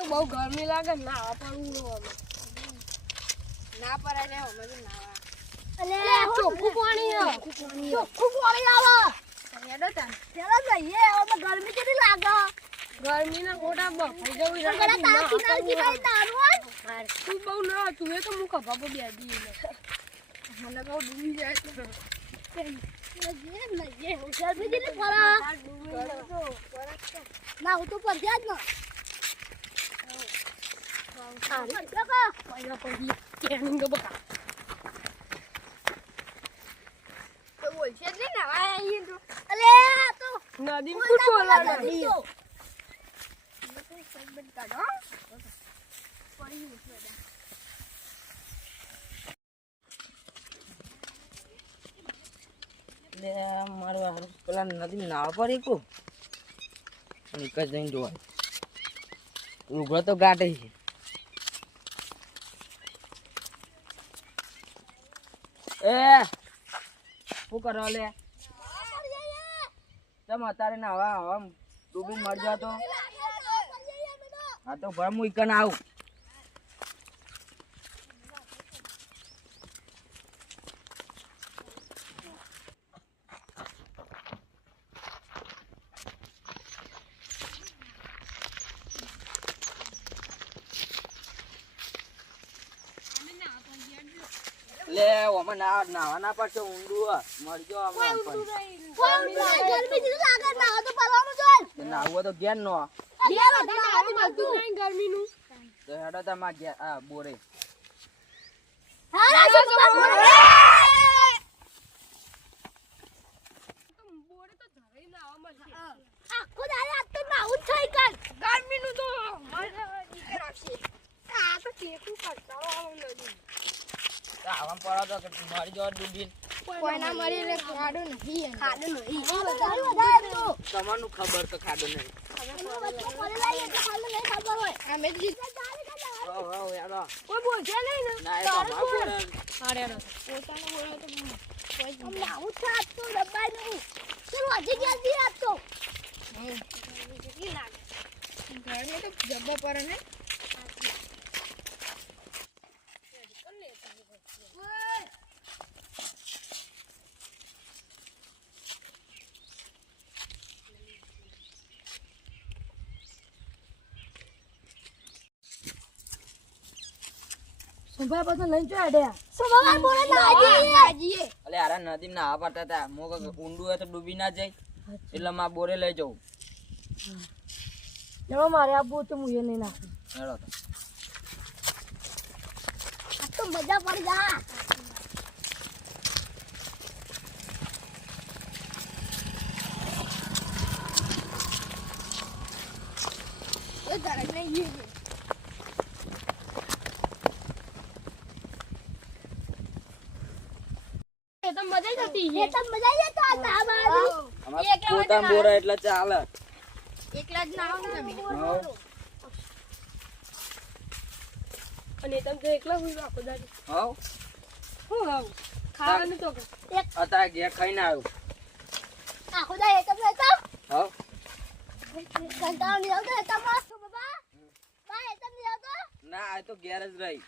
તો બહુ ગરમી લાગે નાવા પડવું અમે ના પરાય ને અમે તો નાવા અલે ચોખ્ખું પાણી આવે હેડો તાન ચાલો જઈએ હવે ગરમી કેટલી લાગે ગરમીના ગોટા બફાઈ જવું તું બહુ ના તું એ તો હું ખભા પર બેસી મને બહુ ડૂબી જાય ના હું તો પડ્યા જ ને બોલશે જ ને અલે તો નદી ફૂટબોલ નદી કાઢો મારું હારું પેલા નદી નાવા પર એક જ જઈને જોવાય ઉઘડો તો ગાઢે છે એ શું કરો લે તમે અત્યારે નાવા હવા ડૂબી મરી જાતો હા તો ભર હું ઈકન આવું લે ઓમાં નાવા ના પડશે ઊંડું મરજો નાવું તો ઘેર નો ગરમીનું તો હેડો તમાર ઘેર આ બોરે આખો દાડે આ તો નાવું થઈ ગયું ગરમીનું તો આ તો ટેકું કરતા નથી આવા પડો તો કે મરી જો ડૂબી કોઈના મરી રે ખાડો નહીં તમારું ખબર તો ખાડો નહીં કોઈ બોલશે નહીં ને ના તો જબ્બા પર ને સુભાઈ બધું લઈ જો આડ્યા સુભાઈ બોલે નાજીએ અલે આરા નદી ના પડતા હતા મોગ ઊંડું હોય તો ડૂબી ના જાય એટલે માં બોરે લઈ જાઉં જો મારે આબુ તો મુયે નહીં નાખું હેડો તો મજા પડી જા એ ધરક નહીં તો મજા જ હતી એ તો મજા જ હતો આ બાજુ અમાર પોતા બોરા એટલે ચાલે એકલા જ ના આવો તમે અને તમે તો એકલા હોય આખો દાડી હાવ હું હાવ ખાવાનું તો એક અતા ઘેર ખાઈને આવ્યો આખો દાડી એકમ લેતા હાવ કંટાળો નહીં આવતો તમાર તો બાબા બા એકમ નહીં આવતો ના આ તો ઘેર જ રહી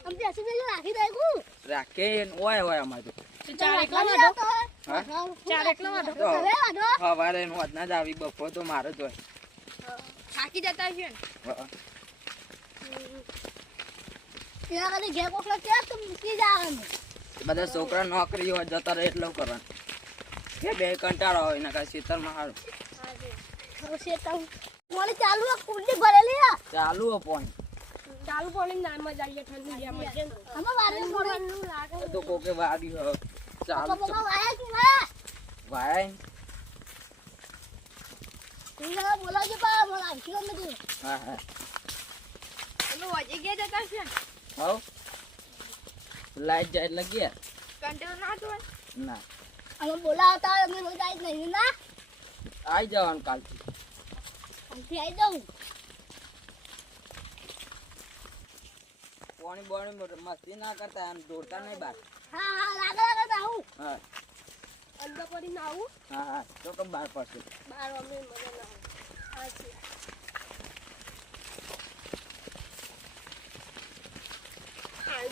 આમ બેસી બેસી રાખી દેગું રાખે ઓય અમાર તો ચાર એકલા વાડો હા ચાર એકલા વાડો તો હવે વાડો સવારે નો જ ના જ આવી બપોર તો મારે જ હોય થાકી જતા છે ને હા ત્યાં કદી ઘેર કોકલા કે તો મૂકી જવાનું બધા છોકરા નોકરી હોય જતા રહે એટલું કરવાનું કે બે કંટાળો હોય ને કાંઈ ખેતરમાં સારું મને ચાલુ આ કુંડી ભરેલી આ ચાલુ હો પાણી ચાલુ પાણી ના મજા આવી ઠંડી જેમ છે આમાં વારે મોરવાનું લાગે એ તો કોકે વાડી હો ચાલુ તો બાબા વાયા કે ના ભાઈ તું બોલાવજો પા મને આવશે ગમે તું હા હા તમે વાજે ગયા જતા છે હો લાઈટ જાય એટલે ગયા કંટ્રોલ ના તો ના અમે બોલાવતા હોય અમને મજા આવી નહીં ના આવી જવાનું કાલથી અહીંથી આવી જાઉં પાણી બોણી મસ્તી ના કરતા આમ દોડતા નહીં બહાર હા હા લાગે આવું હા અંદર પડીને આવું હા હા તો કેમ બહાર પડશે બહાર અમે મજા ના આવે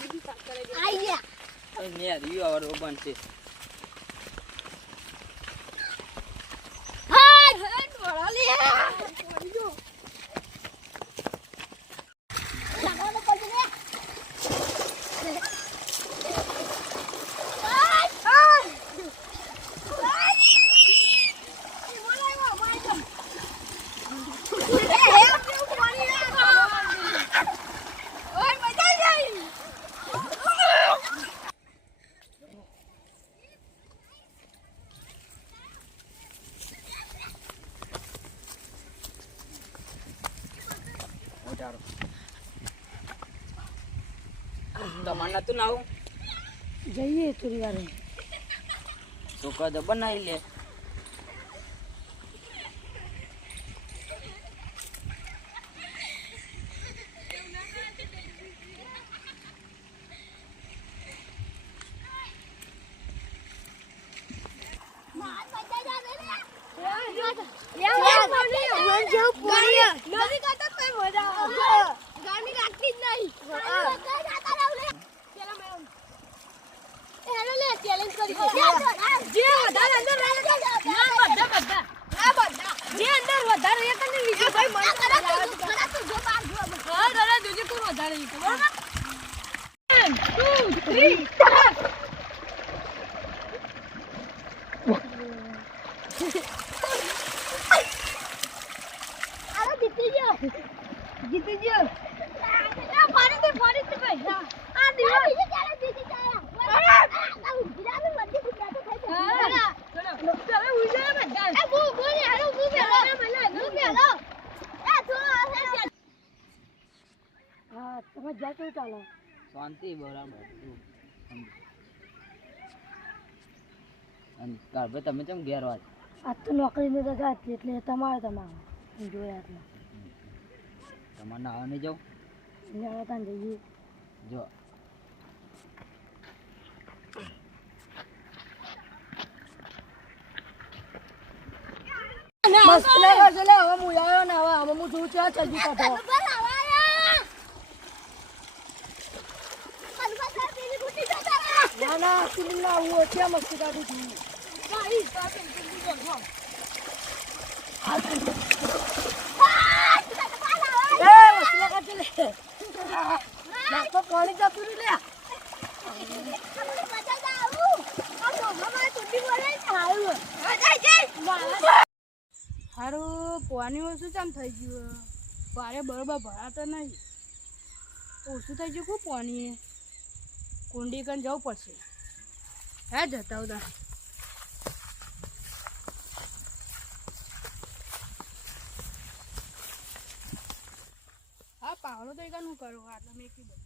બીજું સાફ કરાવી દે. આઈ ગયા. હવે મેં રહ્યું હવે રોબન છે હાય હેડ વળાલી હે. પડી ગયો. લાગવાનો પડશે ને. હાય હાય. એ બોલાયો માય તો. એ હે કેવું પાણી હે. ઓય મજા આવી ગઈ. તમારે નતું ના આવું જઈએ થોડી વાર તો કદ બનાવી લે જીતી ગયો. ફરીથી પૈસા. આ દિવસ જીતી ગયા. હા તમે જા કેવું ચાલો શાંતિ બરાબર અને તાર ભાઈ તમે કેમ ઘેર વાત આજ તો નોકરીને રજા હતી એટલે તમારે જોયા એટલે તમારે નાવા નહીં જાઉં જવા ત્યાં જઈએ જો મસ્ત લાગે છે લે હવે હું આવ્યો ને હવે હું જોઉં છું આ ચલજી કાઢો ના ના સિલિંગ ના આવું છે મસ્તી કાઢી છું મસ્તી લાગે છે લે નાસ્તો પાણી જતું નહીં લે હારું પાણી ઓછું કેમ થઈ ગયું પારે બરોબર ભરાતો નહીં ઓછું થઈ ગયું ખૂબ પાણી કુંડી કન જવું પડશે હે જતા ઉદા હા પાવડો તો એકાનું કરવું આટલા મેં કીધું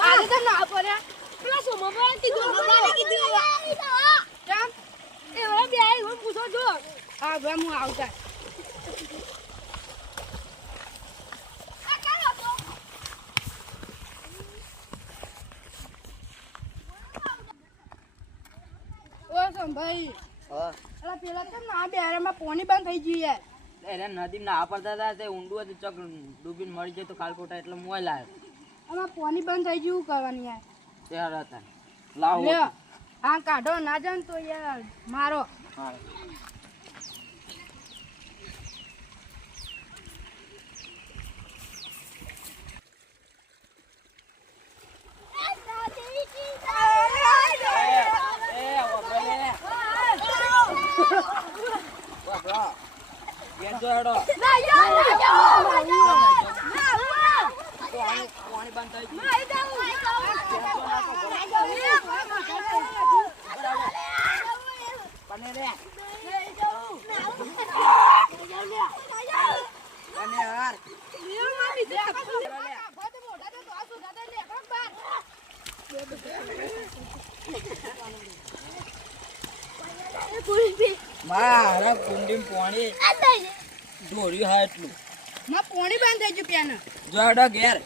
આજે તો ના પડ્યા પેલા સોમવારે કીધું કેમ એ હવે બે હું પૂછો જો હા ભાઈ હું આવતા ઓ સંભાઈ હા અલા પેલા કેમ ના બેરામાં પાણી બંધ થઈ ગયું યાર એને નદી ના પડતા હતા તે ઊંડું હતું ચક ડૂબીને મળી જાય તો કાલકોટા એટલે મોય લાવ્યો આમાં પાણી બંધ થઈ ગયું કરવાની યાર ત્યારે હતા લાવો લ્યો હા કાઢો ના જાન તો યાર મારો હા પૂરી મારા કુંડીમાં પાણી આ દઈ દે. ઢોળ્યું હા એટલું માં પોણી બંધ થઈ ગયું પ્યાને જો હેડો ઘેર